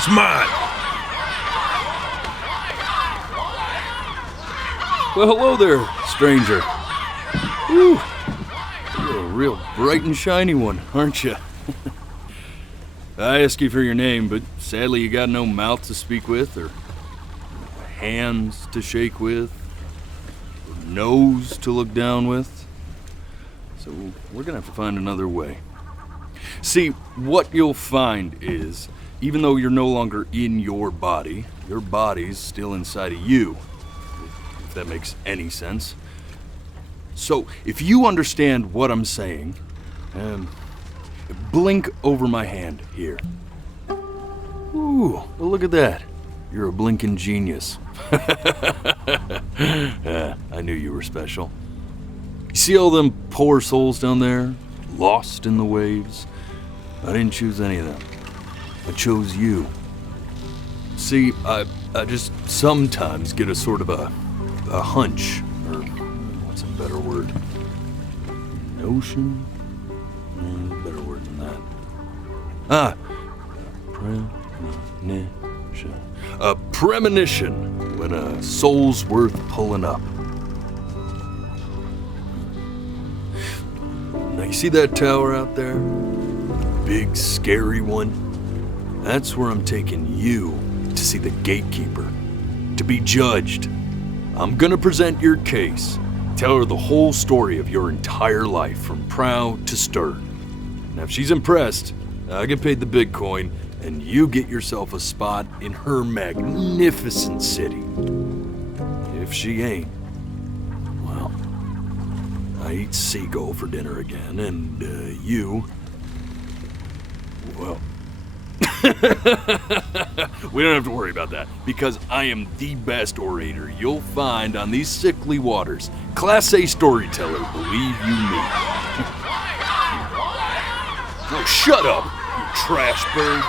It's mine. Well, hello there, stranger. Whew. You're a real bright and shiny one, aren't you? I asked you for your name, but sadly you got no mouth to speak with, or hands to shake with, or nose to look down with. So we're gonna have to find another way. See, what you'll find is, even though you're no longer in your body's still inside of you, if that makes any sense. So, if you understand what I'm saying, blink over my hand here. Ooh, well, look at that. You're a blinking genius. I knew you were special. You see all them poor souls down there, lost in the waves? I didn't choose any of them. I chose you. See, I just sometimes get a sort of a hunch, or what's a better word? Notion? Better word than that. Premonition. A premonition when a soul's worth pulling up. Now you see that tower out there? Big, scary one? That's where I'm taking you to see the gatekeeper, to be judged. I'm gonna present your case, tell her the whole story of your entire life, from proud to stern. Now if she's impressed, I get paid the big coin, and you get yourself a spot in her magnificent city. If she ain't, well, I eat seagull for dinner again, and you, well, we don't have to worry about that, because I am the best orator you'll find on these sickly waters. Class A storyteller, believe you me. Oh, shut up, you trash birds.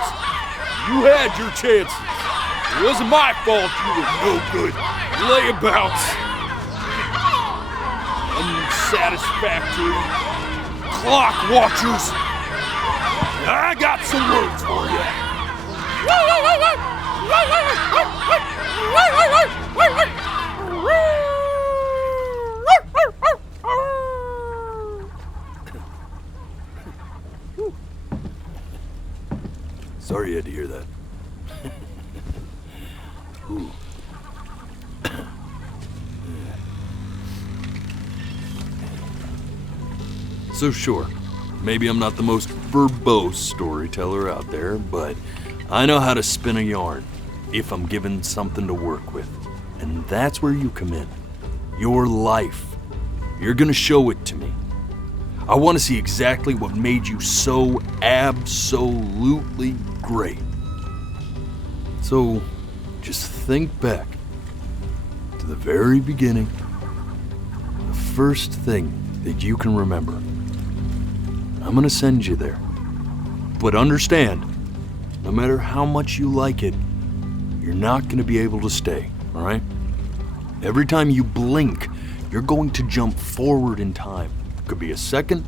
You had your chances. It wasn't my fault you were no good layabouts. Unsatisfactory clock watchers. I got some words for you. Sorry you had to hear that. So sure, maybe I'm not the most verbose storyteller out there, but I know how to spin a yarn if I'm given something to work with. And that's where you come in. Your life. You're gonna show it to me. I want to see exactly what made you so absolutely great. So, just think back to the very beginning, the first thing that you can remember. I'm gonna send you there. But understand, no matter how much you like it, you're not gonna be able to stay, all right? Every time you blink, you're going to jump forward in time. Could be a second,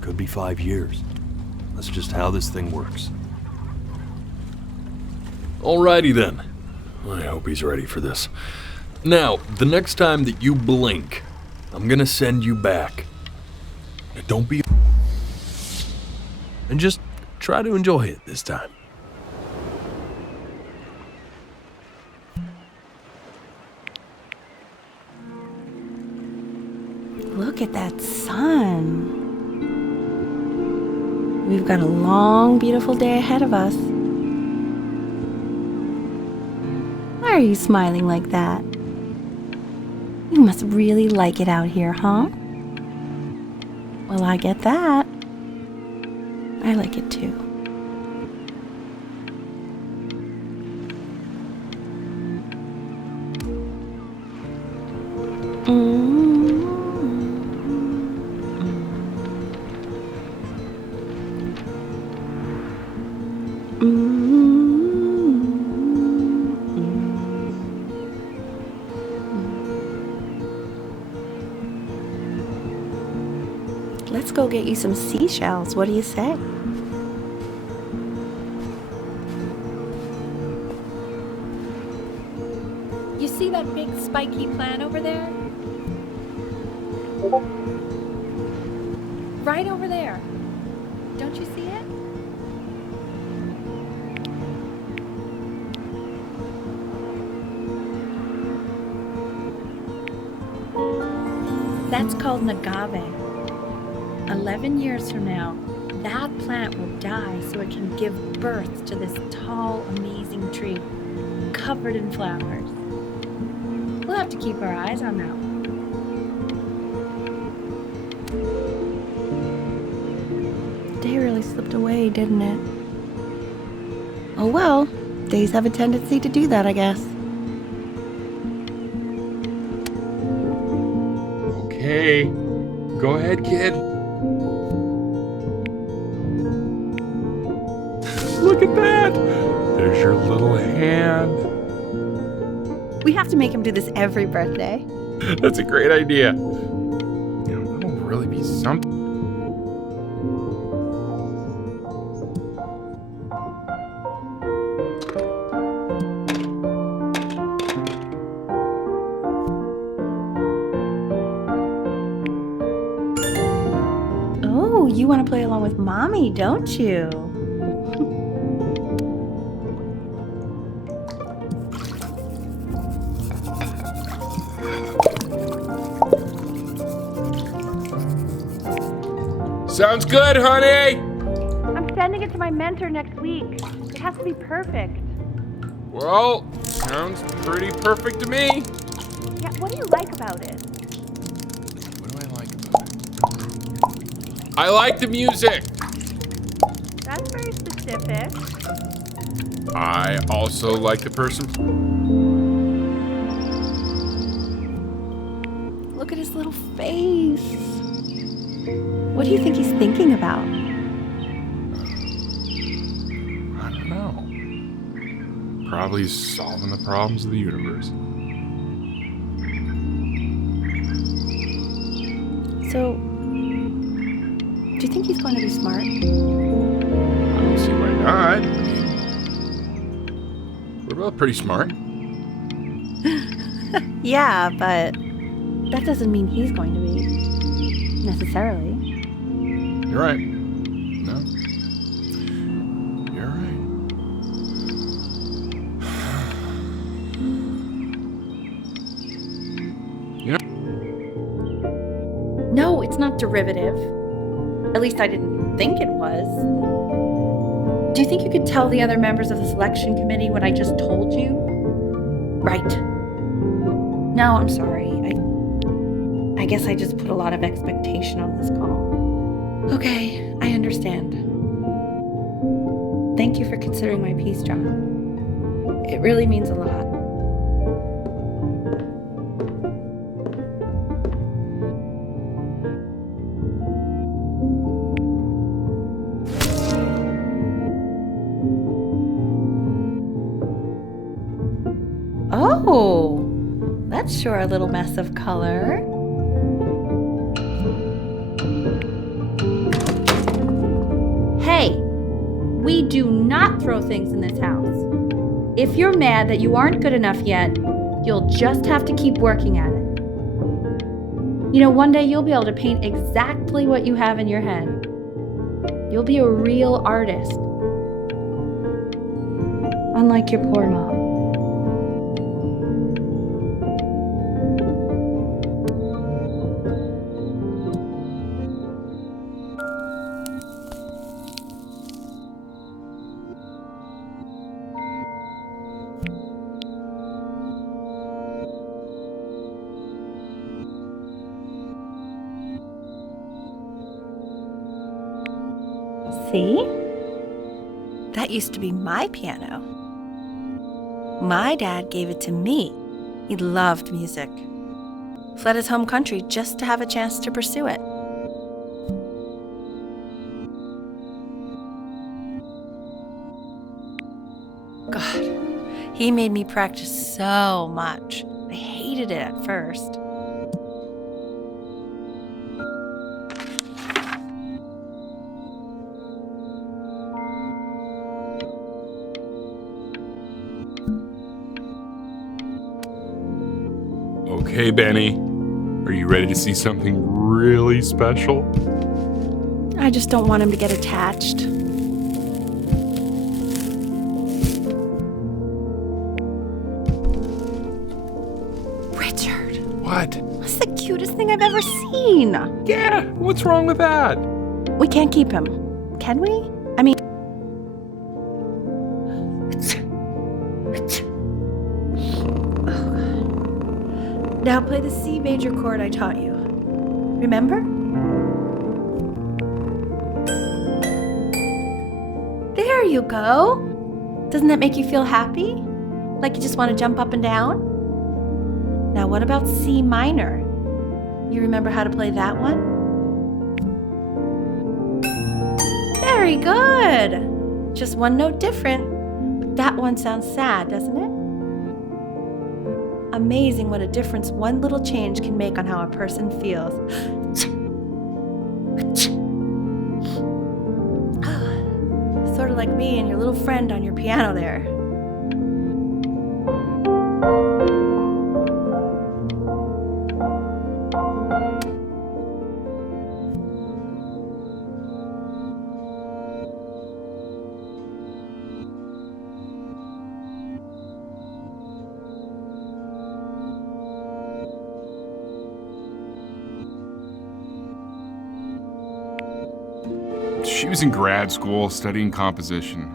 could be 5 years. That's just how this thing works. Alrighty then. I hope he's ready for this. Now, the next time that you blink, I'm gonna send you back. Now, don't be... And just try to enjoy it this time. Look at that sun. We've got a long, beautiful day ahead of us. Why are you smiling like that? You must really like it out here, huh? Well, I get that. I like it too. Let's go get you some seashells. What do you say? spiky plant over there? Right over there. Don't you see it? That's called an agave. 11 years from now, that plant will die so it can give birth to this tall, amazing tree covered in flowers. We'll have to keep our eyes on that one. The day really slipped away, didn't it? Oh well, days have a tendency to do that, I guess. Okay, go ahead, kid. Look at that! There's your little hand. We have to make him do this every birthday. That's a great idea. That'll really be something. Oh, you want to play along with Mommy, don't you? Sounds good, honey! I'm sending it to my mentor next week. It has to be perfect. Well, sounds pretty perfect to me. Yeah, what do you like about it? What do I like about it? I like the music. That's very specific. I also like the person. Look at his little face. What do you think he's thinking about? I don't know. Probably solving the problems of the universe. So, do you think he's going to be smart? I don't see why not. I mean, we're both pretty smart. Yeah, but that doesn't mean he's going to be. Necessarily. You're right. No. You're right. No, it's not derivative. At least I didn't think it was. Do you think you could tell the other members of the selection committee what I just told you? Right. No, I'm sorry. I guess I just put a lot of expectation on this call. Okay, I understand. Thank you for considering my piece, John. It really means a lot. Oh, that's sure a little mess of color. Hey, we do not throw things in this house. If you're mad that you aren't good enough yet, you'll just have to keep working at it. You know, one day you'll be able to paint exactly what you have in your head. You'll be a real artist. Unlike your poor mom. See? That used to be my piano. My dad gave it to me. He loved music. Fled his home country just to have a chance to pursue it. God, he made me practice so much. I hated it at first. Okay, Benny. Are you ready to see something really special? I just don't want him to get attached. Richard, What? that's the cutest thing I've ever seen. Yeah, what's wrong with that? We can't keep him, can we? I mean... Now play the C major chord I taught you. Remember? There you go. Doesn't that make you feel happy? Like you just want to jump up and down? Now what about C minor? You remember how to play that one? Very good. Just one note different. But that one sounds sad, doesn't it? Amazing what a difference one little change can make on how a person feels. Sort of like me and your little friend on your piano there. She was in grad school studying composition.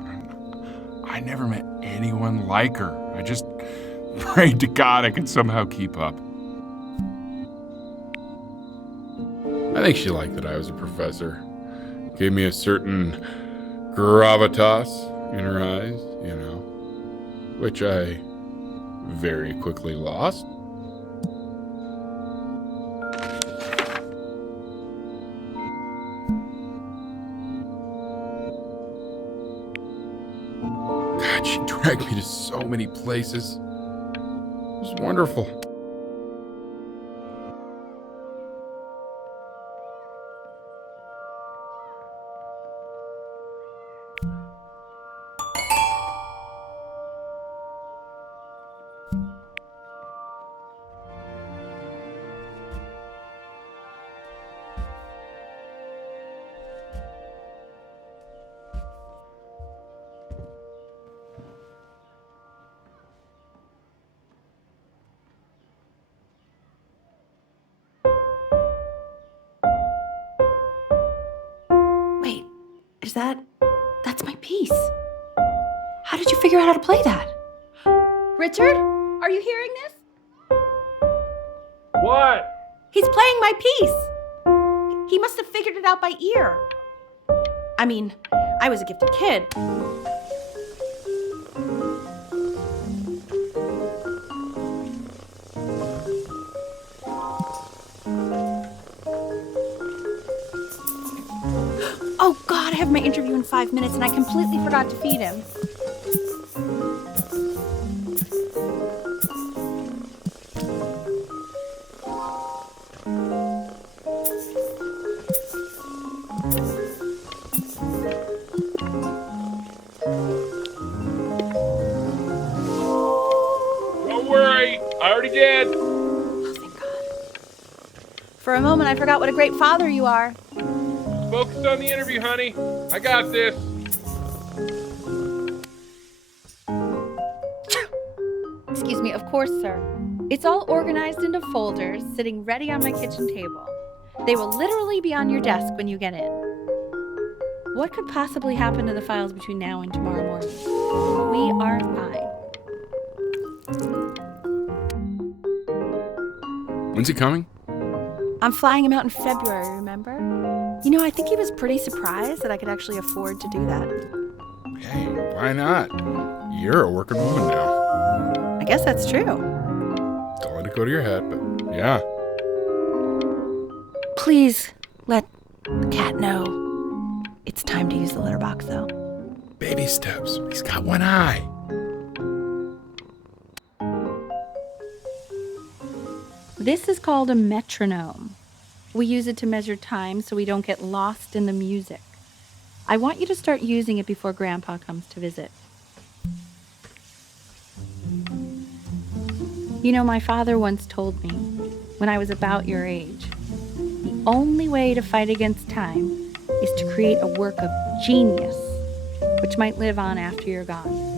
I never met anyone like her. I just prayed to God I could somehow keep up. I think she liked that I was a professor. Gave me a certain gravitas in her eyes, you know, which I very quickly lost. God, she dragged me to so many places. It was wonderful. Wait, that's my piece. How did you figure out how to play that? Richard, are you hearing this? What? He's playing my piece. He must have figured it out by ear. I mean, I was a gifted kid. Oh God, I have my interview in 5 minutes and I completely forgot to feed him. Don't worry, I already did. Oh, thank God. For a moment, I forgot what a great father you are. Focus on the interview, honey. I got this. Excuse me, of course, sir. It's all organized into folders, sitting ready on my kitchen table. They will literally be on your desk when you get in. What could possibly happen to the files between now and tomorrow morning? We are fine. When's he coming? I'm flying him out in February, remember? You know, I think he was pretty surprised that I could actually afford to do that. Hey, why not? You're a working woman now. I guess that's true. Don't let it go to your head, but yeah. Please let the cat know it's time to use the litter box, though. Baby steps. He's got one eye. This is called a metronome. We use it to measure time so we don't get lost in the music. I want you to start using it before Grandpa comes to visit. You know, my father once told me, when I was about your age, the only way to fight against time is to create a work of genius, which might live on after you're gone.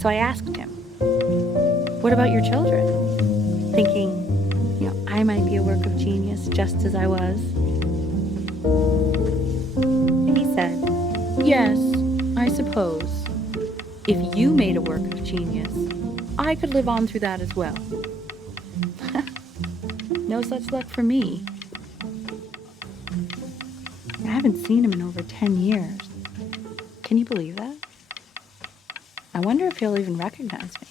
So I asked him, what about your children? Thinking, I might be a work of genius just as I was. And he said, yes, I suppose. If you made a work of genius, I could live on through that as well. No such luck for me. I haven't seen him in over 10 years. Can you believe that? I wonder if he'll even recognize me.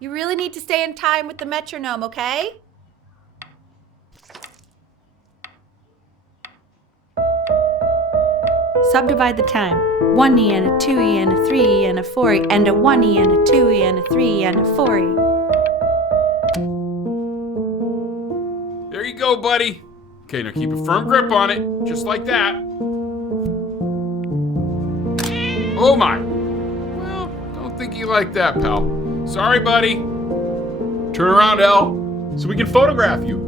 You really need to stay in time with the metronome, okay? Subdivide the time. 1E and a 2E and a 3E and a 4E and a 1E and a 2E and a 3E and a 4E. There you go, buddy. Okay, now keep a firm grip on it, just like that. Oh my. Well, don't think you like that, pal. Sorry, buddy. Turn around, Elle, so we can photograph you.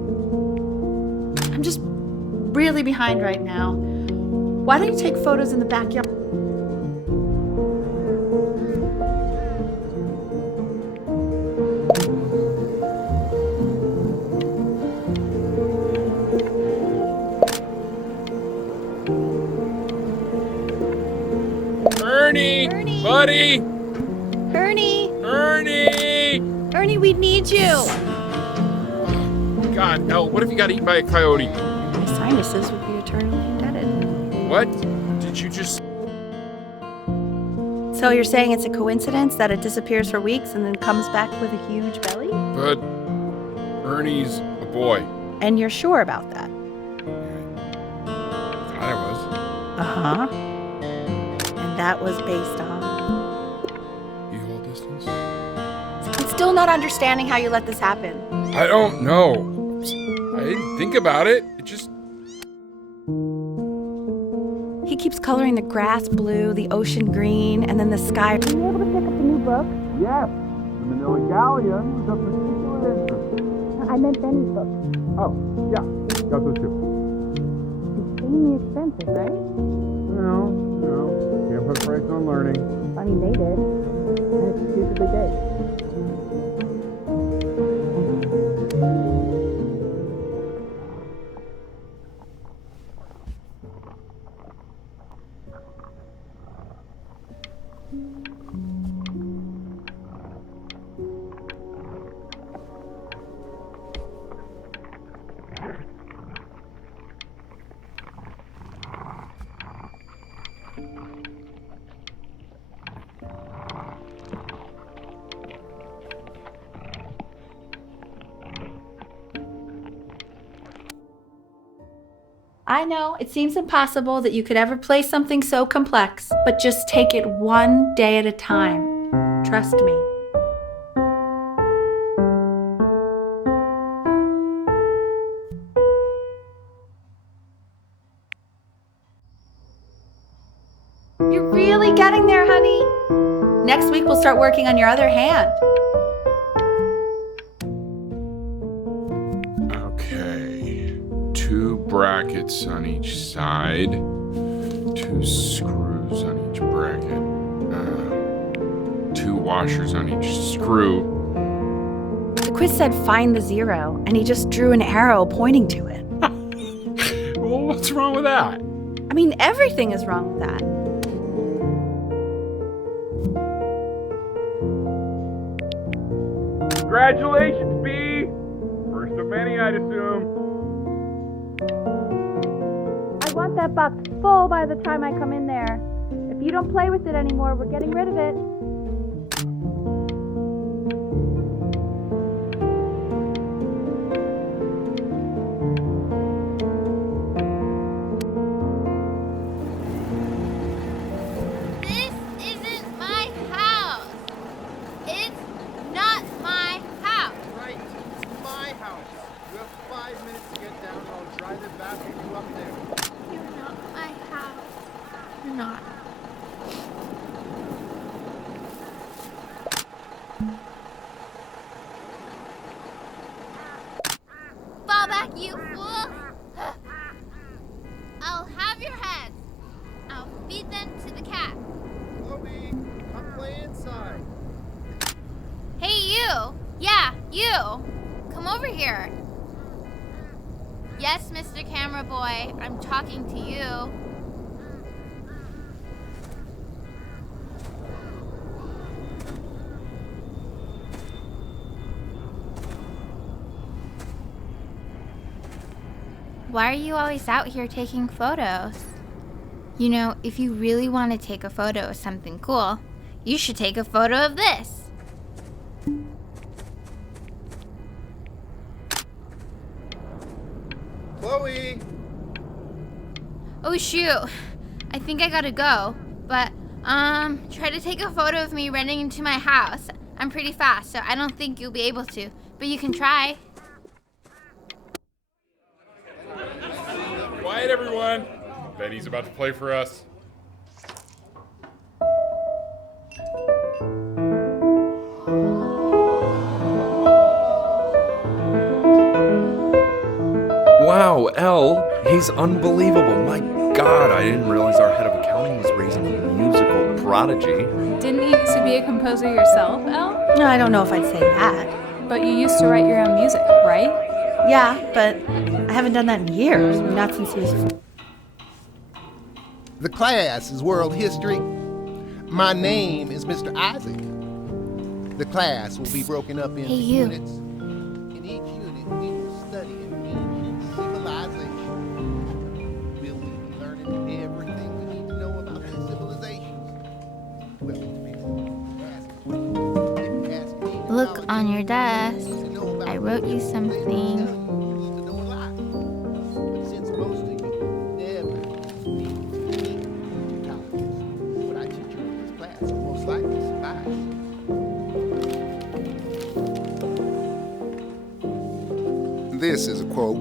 I'm just really behind right now. Why don't you take photos in the backyard? Ernie! Buddy! Ernie! Ernie! Ernie, we need you! God, Elle, what if you got eaten by a coyote? My sinuses would be eternally indebted. What? Did you just... So you're saying it's a coincidence that it disappears for weeks and then comes back with a huge belly? But Ernie's a boy. And you're sure about that? Thought I was. Uh-huh. And that was based on... Equal distance? I'm still not understanding how you let this happen. I don't know. I didn't think about it. It just... He keeps coloring the grass blue, the ocean green, and then the sky. Are you able to pick up the new book? Yes, the Manila Galleon is of particular interest. I meant Benny's book. Oh, yeah, got those too. Insanely expensive, right? No, can't put a price on learning. I mean, they did. And it's stupidly big. I know, it seems impossible that you could ever play something so complex, but just take it one day at a time. Trust me. You're really getting there, honey. Next week we'll start working on your other hand. Okay. 2 brackets on each side. 2 screws on each bracket. 2 washers on each screw. The quiz said find the 0, and he just drew an arrow pointing to it. Well, what's wrong with that? I mean, everything is wrong with that. Congratulations, B! First of many, I'd assume. I want that box full by the time I come in there. If you don't play with it anymore, we're getting rid of it. Fall back, you fool! I'll have your heads. I'll feed them to the cat. Chloe, come play inside. Hey, you! Yeah, you! Come over here. Yes, Mr. Camera Boy, I'm talking to you. Why are you always out here taking photos? You know, if you really want to take a photo of something cool, you should take a photo of this. Chloe! Oh shoot, I think I gotta go. But, try to take a photo of me running into my house. I'm pretty fast, so I don't think you'll be able to, but you can try. Quiet, everyone. Benny's about to play for us. Wow, Elle, he's unbelievable. My God, I didn't realize our head of accounting was raising a musical prodigy. Didn't you used to be a composer yourself, Elle? No, I don't know if I'd say that. But you used to write your own music, right? Yeah, but I haven't done that in years. Not since he was... The class is world history. My name is Mr. Isaac. The class will be broken up into Hey, you. units. In each unit, we will study ancient civilization. Will we be learning everything we need to know about these civilizations? Well, it depends. If you ask me, Look on your desk. I wrote you something. You need to know a lot. But since most of you never need to keep topics, what I teach you in this class will most likely suffice. This is a quote.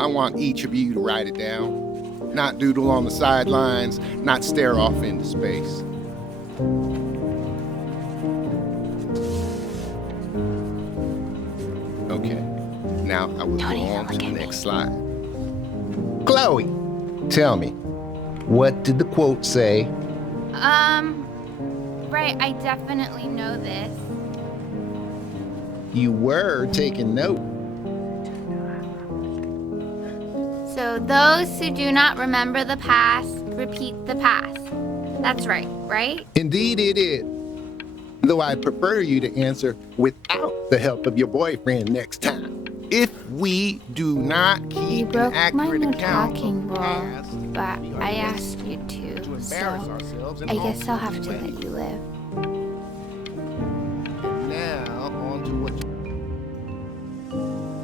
I want each of you to write it down. Not doodle on the sidelines, not stare off into space. Okay, now I will go on to the next slide. Chloe, tell me, what did the quote say? Right, I definitely know this. You were taking note. So those who do not remember the past, repeat the past. That's right, right? Indeed it is. Though I'd prefer you to answer without the help of your boyfriend next time. If we do not You keep broke an my accurate no account talking of the rule, past, but we are I destined asked you to, to so embarrass ourselves in I the guess I'll have to wrong let you live. And now on to what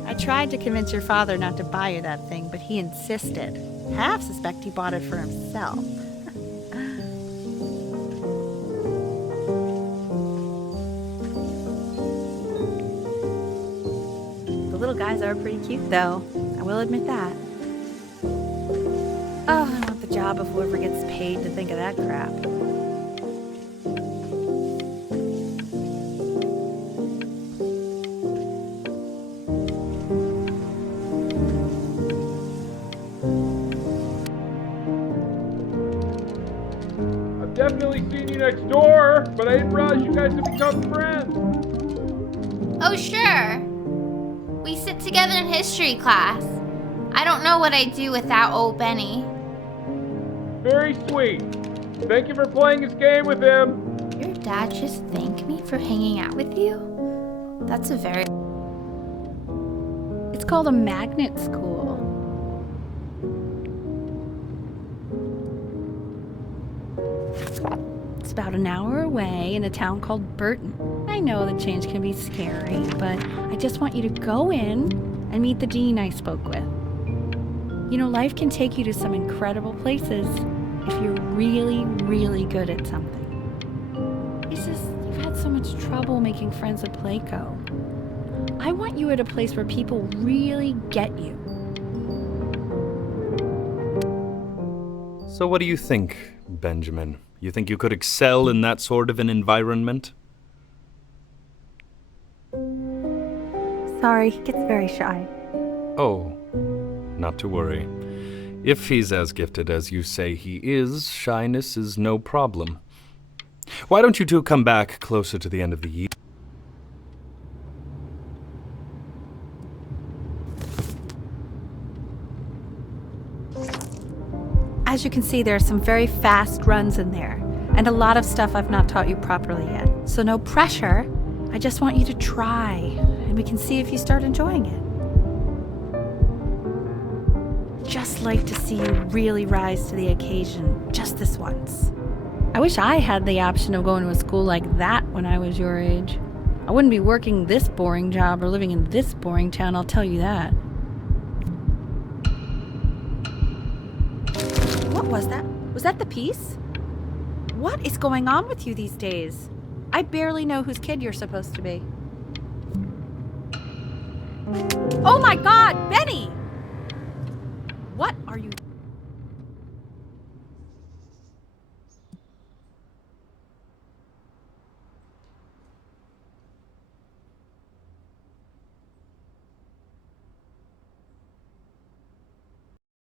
I tried to convince your father not to buy you that thing, but he insisted. Half suspect he bought it for himself. The little guys are pretty cute, though. I will admit that. Oh, I want the job of whoever gets paid to think of that crap. I've definitely seen you next door, but I didn't realize you guys had become friends. Oh, sure. We sit together in history class. I don't know what I'd do without old Benny. Very sweet. Thank you for playing this game with him. Your dad just thanked me for hanging out with you? That's a very... It's called a magnet school. It's about an hour away in a town called Burton. I know the change can be scary, but I just want you to go in and meet the dean I spoke with. You know, life can take you to some incredible places if you're really, really good at something. It's just, you've had so much trouble making friends at Playco. I want you at a place where people really get you. So what do you think, Benjamin? You think you could excel in that sort of an environment? Sorry, he gets very shy. Oh, not to worry. If he's as gifted as you say he is, shyness is no problem. Why don't you two come back closer to the end of the year? As you can see, there are some very fast runs in there, and a lot of stuff I've not taught you properly yet. So no pressure. I just want you to try, and we can see if you start enjoying it. Just like to see you really rise to the occasion, just this once. I wish I had the option of going to a school like that when I was your age. I wouldn't be working this boring job or living in this boring town, I'll tell you that. What was that? Was that the piece? What is going on with you these days? I barely know whose kid you're supposed to be. Oh my God, Benny!